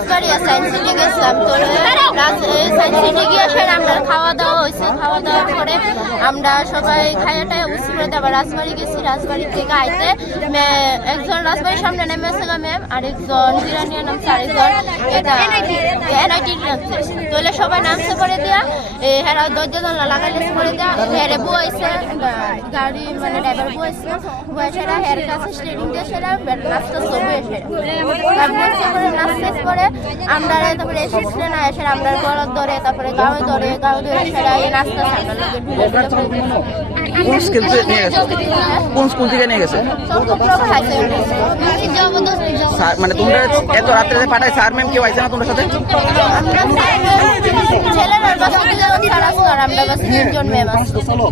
রাজবাড়ি science city গেছিলাম। তো science city গিয়ে সেটা আমরা খাওয়া দাওয়া হয়েছে। খাওয়া দাওয়ার পরে আমরা সবাই খাইয়াটাই উঠছি করে আবার রাজবাড়ি গেছি। রাজবাড়ি থেকে আইতে একজন রাজবাড়ির সামনে নেমেছে ম্যাম, আরেকজন জিরানিয়া নামছে, আরেকজন এটা এনআইটি নামছে। তাহলে সবাই নামছে করে দেওয়া হেরা দরজা জানলা লাগাইছে করে দেওয়া। হেরে বুয়াইছে গাড়ি মানে ড্রাইভার বুয়াইছে, বুয়া সেরা হের কাছে স্টেডিং দিয়ে সেরা নাচতে ছবি এসে তারপরে নাচতে পরে আমরা তারপরে এসেছিল না এসে আমরা গলার ধরে তারপরে গাঁয়ে ধরে সেরা এই নাচতে কোন স্কুল থেকে নিয়ে গেছে? মানে তোমরা এত রাত্রে পাঠায় স্যার ম্যাম কেউ আইছে না তোমার সাথে?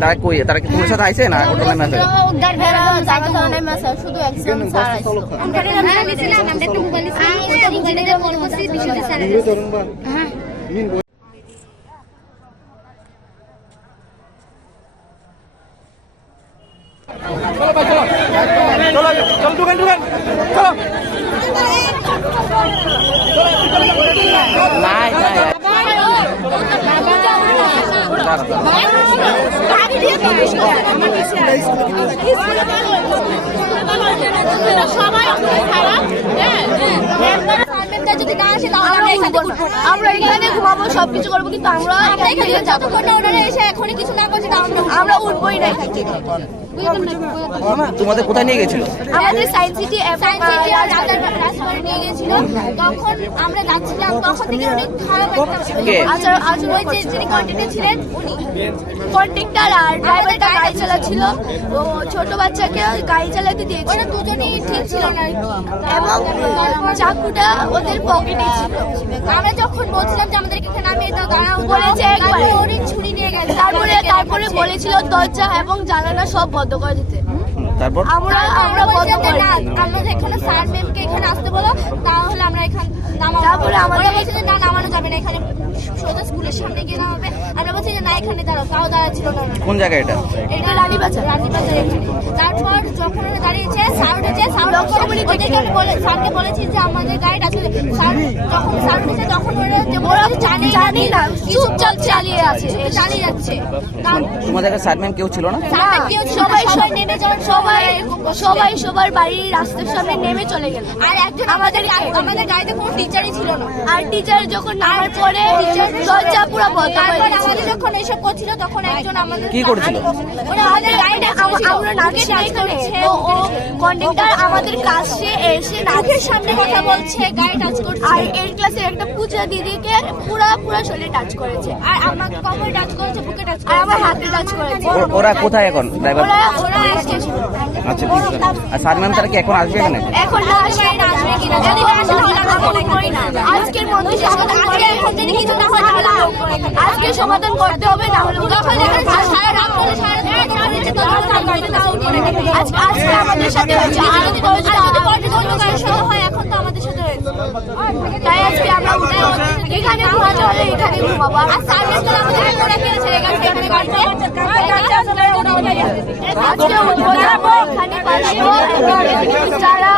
তারা কই, তারা কি তোমার সাথে আইছে না হোটেলে মেসে? শুধু একজন স্যার আমরা এখানে ঘুমাবো সবকিছু করবো, কিন্তু আমরা এখনই কিছু না করছি আমরা উঠবোই না। তোমাদের কোথায় নিয়ে গেছিল? আমাদের সায়েন্স সিটি রাজবাড়ি নিয়ে গেছিল। তখন আমরা যাচ্ছিলাম, তখন থেকে অনেক খারাপ একটা আচরণ যিনি কন্ট্রাক্টর ছিলেন উনি কন্ট্রাক্টর আর ড্রাইভারটা গাড়ি চালাচ্ছিল। ও ছোট বাচ্চাকে গাড়ি চালাতে দিয়েছিল, ওরা দুজনেই ঠিক ছিল না এবং চাকুটা ওদের পকেটে ছিল। আমরা যখন বলছিলাম যে আমাদেরকে এখানে নামিয়ে দাও, তারা বলেছে একবারে ওরই ছুরি নিয়ে গেছে। তারপরে বলেছিল দরজা এবং জানালা সব বন্ধ করে দিতে। তারপর আমরা বন্ধ করে আমরা এখানে স্যার ম্যামকে এখানে আসতে বলো, তাহলে আমরা এখানে নামাবো। তারপরে আমাদের বলছে না নামানো যাবে না, এখানে সোজা স্কুলের সামনে গিয়ে নামাবে। আমরা বলছি যে না এখানে দাঁড়াও, তাও দাঁড়াচ্ছিল না। কোন জায়গা এটা? এটা রানীবাজার এখানে। তারপর যখন ওরা দাঁড়িয়েছে স্যার উঠেছে, স্যারকে বলেছি যে আমাদের গাইড আছে। যখন স্যার উঠেছে তখন ওরা যে ওরা জানি না চুপচাপ চালিয়ে যাচ্ছে। তোমাদের স্যার ম্যাম কেউ ছিল না? সবাই নেমে যাওয়ার সবাই সবার বাড়ির রাস্তার সামনে নেমে চলে গেল। আর একজন আমাদের গাড়িতে কোনো টিচারই ছিল না। আর টিচার যখন নামার পরে দরজা পুরো বন্ধ হয়ে গেছে। আমাদের যখন এসব করছিল তখন একজন আমাদের কি করছিল? ওরা আমাদের গাড়িতে আমরা নাচে করেছে। তো ও কন্ডাক্টর আমাদের কাছে এসে নাচের সামনে কথা বলছে, গাড়ি টাচ করছে। আর এর ক্লাসে একটা পূজা দিদিকে পুরা শরীরে টাচ করেছে। আর আমাকে কোমরে টাচ করেছে, বুকে টাচ করেছে, আর আমার হাতে টাচ করেছে। ওরা কোথায় এখন? ড্রাইভার ওরা স্টেশন। আচ্ছা ঠিক আছে। আর স্যার ম্যাম তারা কি এখন আসবে এখানে? এখন না আসবে কিনা যদি না আসে তাহলে আমরা করি না। আজকের মধ্যে এখন যদি কিছু না হয় তাহলে আজকে সমাধান করতে হবে, না হলে সারা রাত ধরে আজকে আমাদের সাথে হয়েছে। আর যদি হয় এখন তো আমাদের সাথে হয়েছে, তাই আজকে আমরা এখানে ঘুমাতে হলে এখানে ঘুমাবো। আর সার্ভিস তো আমাদের করে ফেলেছে এখানে গাড়িতে আজকে এখানে পারবো যারা